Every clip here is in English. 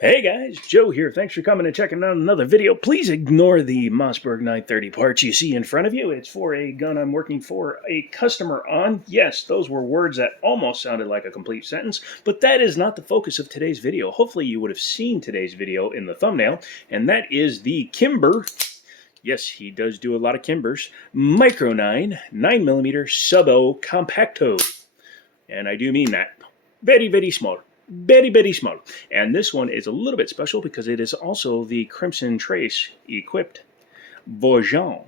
Hey guys, Joe here. Thanks for coming and checking out another video. Please ignore the Mossberg 930 parts you see in front of you. It's for a gun I'm working for a customer on. Yes, those were words that almost sounded like a complete sentence, but that is not the focus of today's video. Hopefully you would have seen today's video in the thumbnail, and that is the Kimber, yes, he does do a lot of Kimbers, Micro 9mm Sub-O Compacto. And I do mean that. Very, very small. Very, very small. And this one is a little bit special because it is also the Crimson Trace equipped version.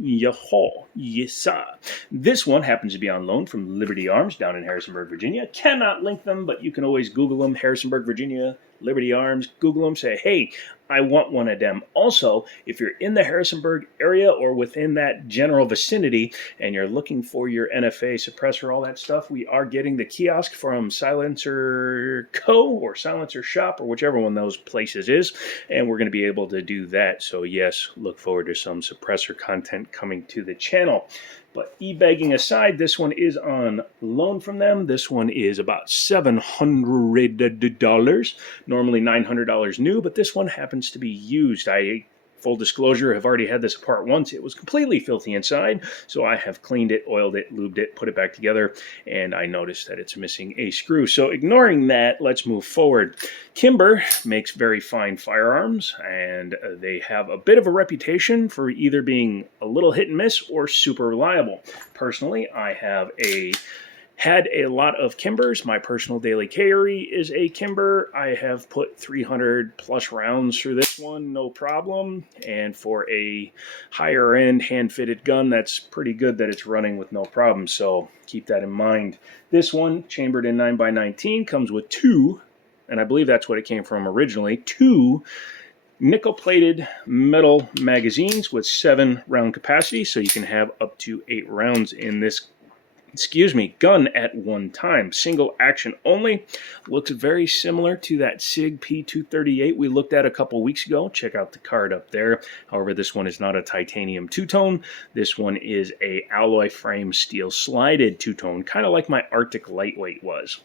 Yaho, yesa. This one happens to be on loan from Liberty Arms down in Harrisonburg, Virginia. Cannot link them, but you can always Google them. Harrisonburg, Virginia, Liberty Arms. Google them, say, hey, I want one of them. Also, if you're in the Harrisonburg area or within that general vicinity and you're looking for your NFA suppressor, all that stuff, we are getting the kiosk from Silencer Co. or Silencer Shop or whichever one those places is, and we're going to be able to do that. So yes, look forward to some suppressor content coming to the channel. But e-bagging aside, this one is on loan from them. This one is about $700. Normally $900 new, but this one happens to be used. Full disclosure, have already had this apart once. It was completely filthy inside, so I have cleaned it, oiled it, lubed it, put it back together, and I noticed that it's missing a screw. So ignoring that, let's move forward. Kimber makes very fine firearms, and they have a bit of a reputation for either being a little hit and miss or super reliable. Personally, I have had a lot of Kimbers. My personal daily carry is a Kimber. I have put 300 plus rounds through this one, no problem. And for a higher end hand-fitted gun, that's pretty good that it's running with no problem. So keep that in mind. This one, chambered in 9x19, comes with two, and I believe that's what it came from originally, two nickel-plated metal magazines with 7-round capacity. So you can have up to 8 rounds in this gun at one time. Single action only. Looks very similar to that SIG P238 we looked at a couple weeks ago. Check out the card up there. However, this one is not a titanium two-tone. This one is a alloy frame steel slided two-tone, kind of like my Arctic Lightweight was.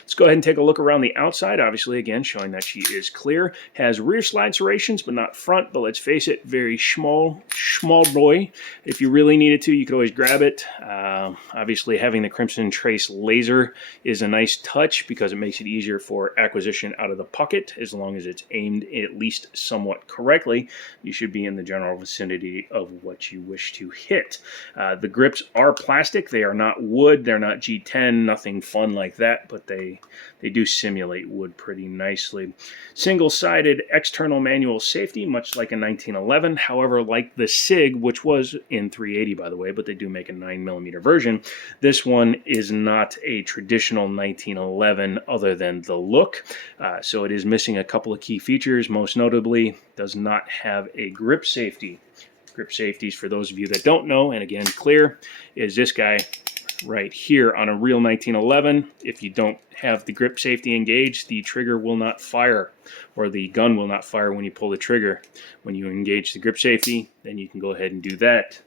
Let's go ahead and take a look around the outside. Obviously, again, showing that she is clear. Has rear slide serrations, but not front. But let's face it, very small boy. If you really needed to, you could always grab it. Obviously, having the Crimson Trace laser is a nice touch because it makes it easier for acquisition out of the pocket. As long as it's aimed at least somewhat correctly, you should be in the general vicinity of what you wish to hit. The grips are plastic. They are not wood. They're not G10. Nothing fun like that, but they do simulate wood pretty nicely. Single-sided external manual safety, much like a 1911. However, like the SIG, which was in 380, by the way, but they do make a 9mm version, this one is not a traditional 1911 other than the look. So it is missing a couple of key features. Most notably, does not have a grip safety. Grip safeties, for those of you that don't know, and again, clear, is this guy right here. On a real 1911, if you don't have the grip safety engaged, the trigger will not fire, or the gun will not fire when you pull the trigger. When you engage the grip safety, then you can go ahead and do that.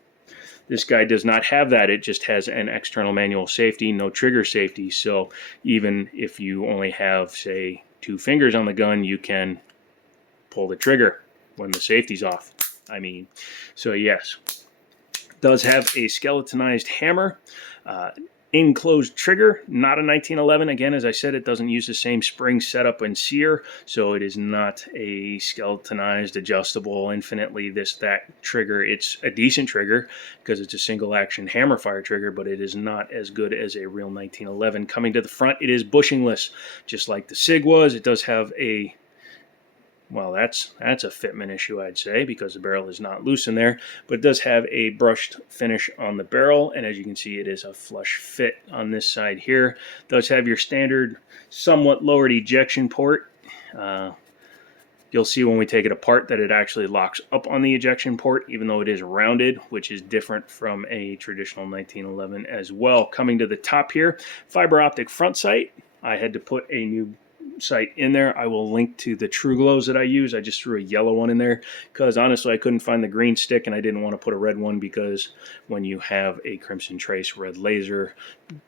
This guy does not have that. It just has an external manual safety, no trigger safety. So even if you only have, say, 2 fingers on the gun, you can pull the trigger when the safety's off. So yes. Does have a skeletonized hammer, enclosed trigger, not a 1911. Again, as I said, it doesn't use the same spring setup and sear, so it is not a skeletonized, adjustable, infinitely that trigger. It's a decent trigger because it's a single action hammer fire trigger, but it is not as good as a real 1911. Coming to the front, it is bushingless, just like the SIG was. It does have a, well, that's a fitment issue, I'd say, because the barrel is not loose in there, but it does have a brushed finish on the barrel, and as you can see, it is a flush fit on this side here. It does have your standard, somewhat lowered ejection port. You'll see when we take it apart that it actually locks up on the ejection port, even though it is rounded, which is different from a traditional 1911 as well. Coming to the top here, fiber optic front sight. I had to put a new sight in there. I will link to the True Glows that I use. I just threw a yellow one in there because honestly I couldn't find the green stick and I didn't want to put a red one because when you have a Crimson Trace red laser,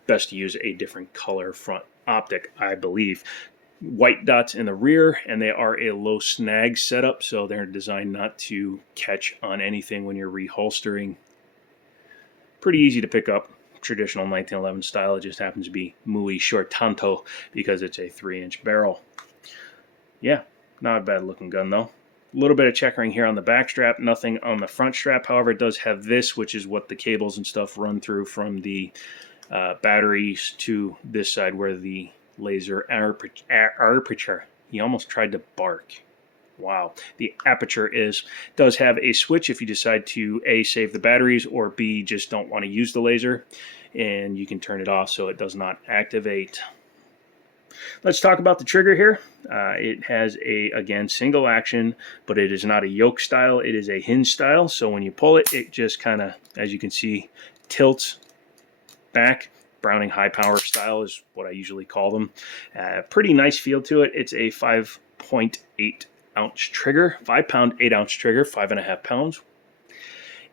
best to use a different color front optic, I believe. white dots in the rear, and they are a low snag setup, so they're designed not to catch on anything when you're reholstering. Pretty easy to pick up, traditional 1911 style. It just happens to be muy short tanto because it's a 3-inch barrel. Yeah, not a bad looking gun though. A little bit of checkering here on the back strap, nothing on the front strap. However, it does have this, which is what the cables and stuff run through from the batteries to this side where the laser aperture. He almost tried to bark. Wow. The aperture does have a switch if you decide to A, save the batteries, or B, just don't want to use the laser, and you can turn it off so it does not activate. Let's talk about the trigger here. It has again, single action, but it is not a yoke style. It is a hinge style, so when you pull it, it just kind of, as you can see, tilts back. Browning high power style is what I usually call them. Pretty nice feel to it. It's a 5.8 ounce trigger, 5 pound 8 ounce trigger, 5.5 pounds.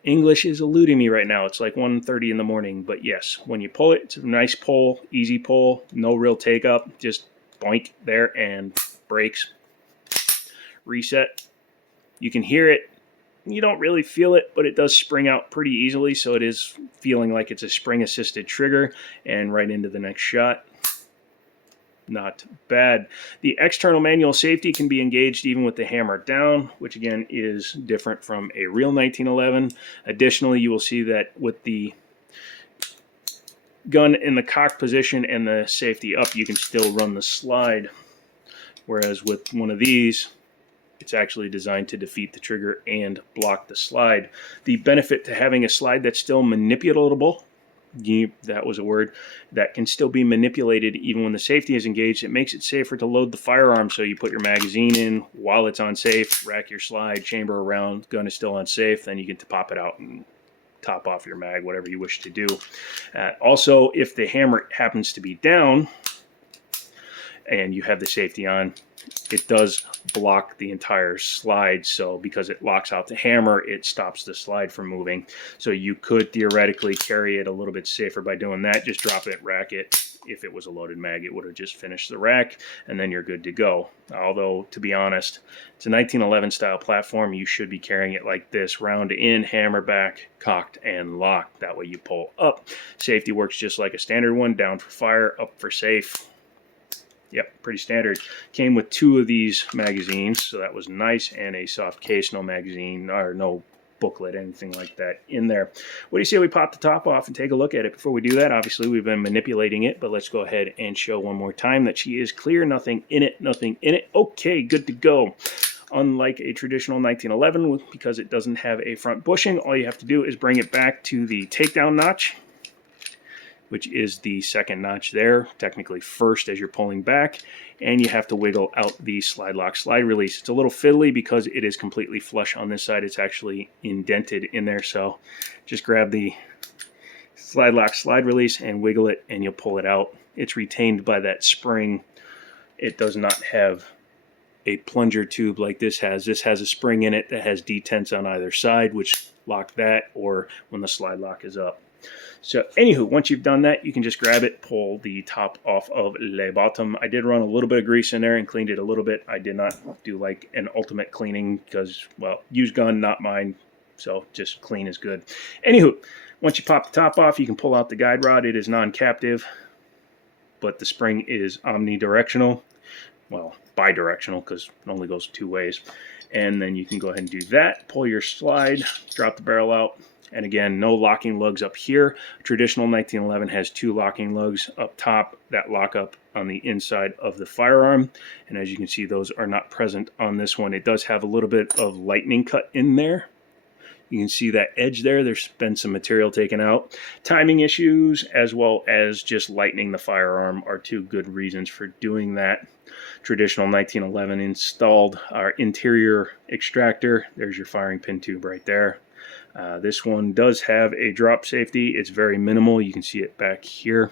English is eluding me right now. It's like 1:30 in the morning, but yes, when you pull it, it's a nice pull, easy pull, no real take up, just boink there and breaks. Reset. You can hear it. You don't really feel it, but it does spring out pretty easily, so it is feeling like it's a spring assisted trigger, and right into the next shot. Not bad. The external manual safety can be engaged even with the hammer down, which again is different from a real 1911. Additionally, you will see that with the gun in the cock position and the safety up, you can still run the slide. Whereas with one of these, it's actually designed to defeat the trigger and block the slide. The benefit to having a slide that's still manipulatable, that was a word, that can still be manipulated even when the safety is engaged. It makes it safer to load the firearm, so you put your magazine in while it's on safe, rack your slide, chamber around, gun is still on safe, then you get to pop it out and top off your mag, whatever you wish to do. Also, if the hammer happens to be down and you have the safety on, it does block the entire slide, so because it locks out the hammer, it stops the slide from moving. So you could theoretically carry it a little bit safer by doing that. Just drop it, rack it. If it was a loaded mag, it would have just finished the rack, and then you're good to go. Although, to be honest, it's a 1911 style platform. You should be carrying it like this, round in, hammer back, cocked, and locked. That way you pull up. Safety works just like a standard one, down for fire, up for safe. Yep, pretty standard. Came with 2 of these magazines, so that was nice, and a soft case, no magazine, or no booklet, anything like that in there. What do you say we pop the top off and take a look at it? Before we do that, obviously we've been manipulating it, but let's go ahead and show one more time that she is clear, nothing in it, nothing in it. Okay, good to go. Unlike a traditional 1911, because it doesn't have a front bushing, all you have to do is bring it back to the takedown notch, which is the second notch there, technically first as you're pulling back, and you have to wiggle out the slide lock slide release. It's a little fiddly because it is completely flush on this side. It's actually indented in there, so just grab the slide lock slide release and wiggle it, and you'll pull it out. It's retained by that spring. It does not have a plunger tube like this has. This has a spring in it that has detents on either side, which lock that, or when the slide lock is up. So anywho, once you've done that, you can just grab it, pull the top off of le bottom. I did run a little bit of grease in there and cleaned it a little bit. I did not do like an ultimate cleaning because, well, used gun, not mine. So just clean is good. Anywho, once you pop the top off, you can pull out the guide rod. It is non-captive, but the spring is omnidirectional. Well, bidirectional because it only goes 2 ways. And then you can go ahead and do that. Pull your slide, drop the barrel out. And again, no locking lugs up here. Traditional 1911 has 2 locking lugs up top that lock up on the inside of the firearm. And as you can see, those are not present on this one. It does have a little bit of lightning cut in there. You can see that edge there. There's been some material taken out. Timing issues as well as just lightening the firearm are 2 good reasons for doing that. Traditional 1911 installed our interior extractor. There's your firing pin tube right there. This one does have a drop safety. It's very minimal. You can see it back here.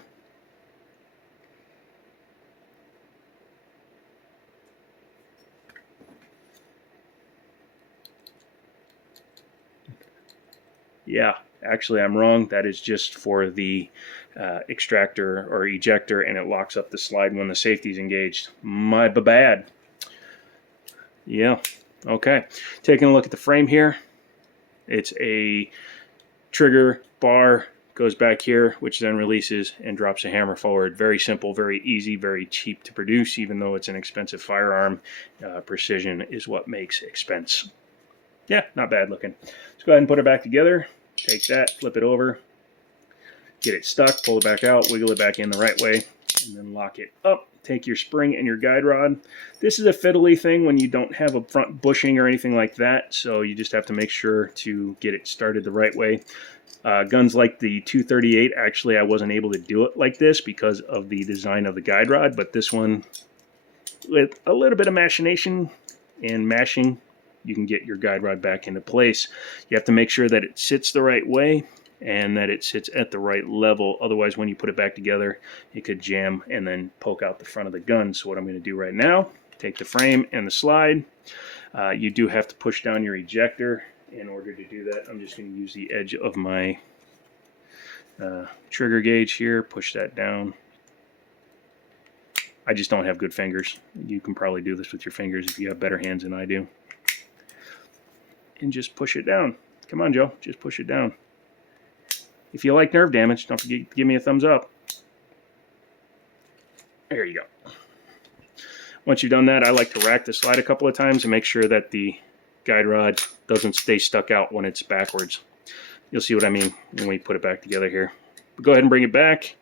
Yeah, Actually, I'm wrong. That is just for the extractor or ejector, and it locks up the slide when the safety is engaged. My bad. Yeah. Okay. Taking a look at the frame here. It's a trigger bar, goes back here, which then releases and drops a hammer forward. Very simple, very easy, very cheap to produce, even though it's an expensive firearm. Precision is what makes expense. Yeah, not bad looking. Let's go ahead and put it back together. Take that, flip it over, get it stuck, pull it back out, wiggle it back in the right way, and then lock it up. Take your spring and your guide rod. This is a fiddly thing when you don't have a front bushing or anything like that, so you just have to make sure to get it started the right way. Guns like the 238, actually I wasn't able to do it like this because of the design of the guide rod, but this one, with a little bit of machination and mashing, you can get your guide rod back into place. You have to make sure that it sits the right way and that it sits at the right level. Otherwise, when you put it back together, it could jam and then poke out the front of the gun. So what I'm going to do right now, take the frame and the slide. You do have to push down your ejector in order to do that. I'm just going to use the edge of my trigger gauge here, push that down. I just don't have good fingers. You can probably do this with your fingers if you have better hands than I do. And just push it down. Come on, Joe, just push it down. If you like nerve damage, don't forget to give me a thumbs up. There you go. Once you've done that, I like to rack the slide a couple of times and make sure that the guide rod doesn't stay stuck out when it's backwards. You'll see what I mean when we put it back together here. But go ahead and bring it back.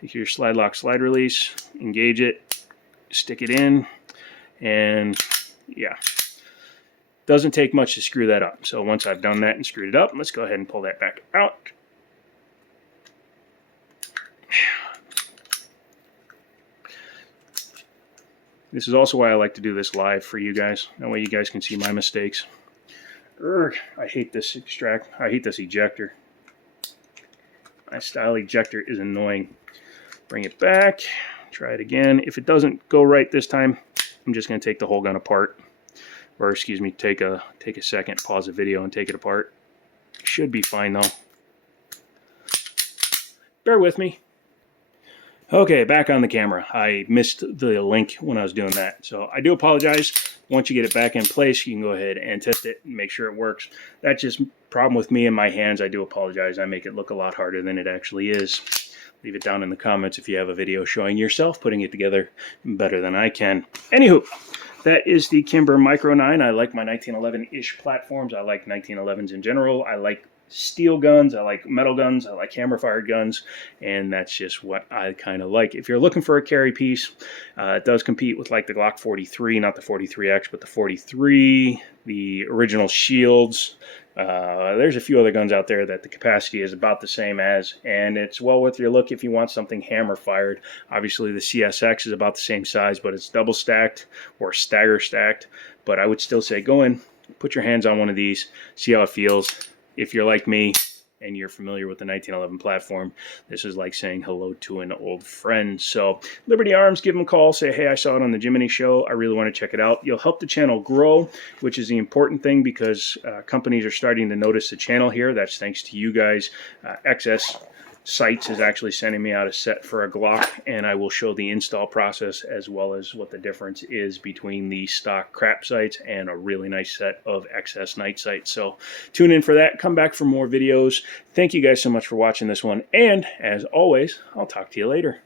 Take your slide lock, slide release, engage it, stick it in, and yeah. Doesn't take much to screw that up. So once I've done that and screwed it up, let's go ahead and pull that back out. This is also why I like to do this live for you guys. That way you guys can see my mistakes. I hate this ejector. My style ejector is annoying. Bring it back, try it again. If it doesn't go right this time, I'm just going to take the whole gun apart. Or excuse me, take a second, pause the video and take it apart. Should be fine though. Bear with me. Okay, back on the camera. I missed the link when I was doing that, so I do apologize. Once you get it back in place, you can go ahead and test it and make sure it works. That's just a problem with me and my hands. I do apologize. I make it look a lot harder than it actually is. Leave it down in the comments if you have a video showing yourself putting it together better than I can. Anywho, that is the Kimber Micro 9. I like my 1911-ish platforms. I like 1911s in general. I like steel guns, I like metal guns, I like hammer-fired guns, and that's just what I kind of like. If you're looking for a carry piece, it does compete with like the Glock 43, not the 43X, but the 43, the original Shields. There's a few other guns out there that the capacity is about the same as, and it's well worth your look if you want something hammer-fired. Obviously, the CSX is about the same size, but it's double-stacked or stagger-stacked, but I would still say go in, put your hands on one of these, see how it feels. If you're like me and you're familiar with the 1911 platform, this is like saying hello to an old friend. So Liberty Arms, give them a call. Say, hey, I saw it on the Jiminy Show. I really want to check it out. You'll help the channel grow, which is the important thing because companies are starting to notice the channel here. That's thanks to you guys. XS Sights is actually sending me out a set for a Glock, and I will show the install process as well as what the difference is between the stock crap sights and a really nice set of XS night sights. So tune in for that. Come back for more videos. Thank you guys so much for watching this one, and as always, I'll talk to you later.